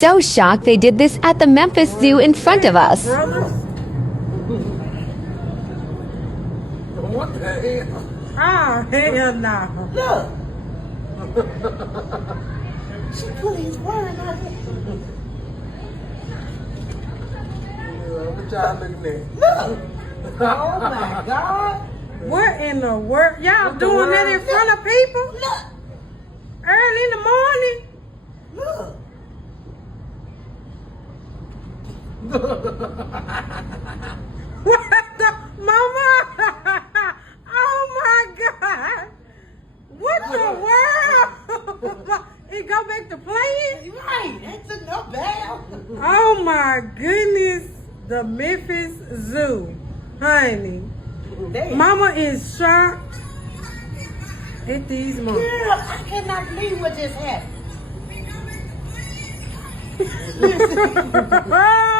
So shocked they did this at the Memphis Zoo in front of us. Brothers? What the hell? Oh, hell no. Look. She put his word on it. What y'all looking at? Look. Oh my God. What in the world? Y'all What the doing that world? in front of people? Look. Early in the morning? Look. What the? Mama! Oh my God! What the world? It go back to playing? Right. That's enough bad. Oh my goodness. The Memphis Zoo. Honey. Damn. Mama is shocked at these monkeys. Girl, I cannot believe what just happened. Oh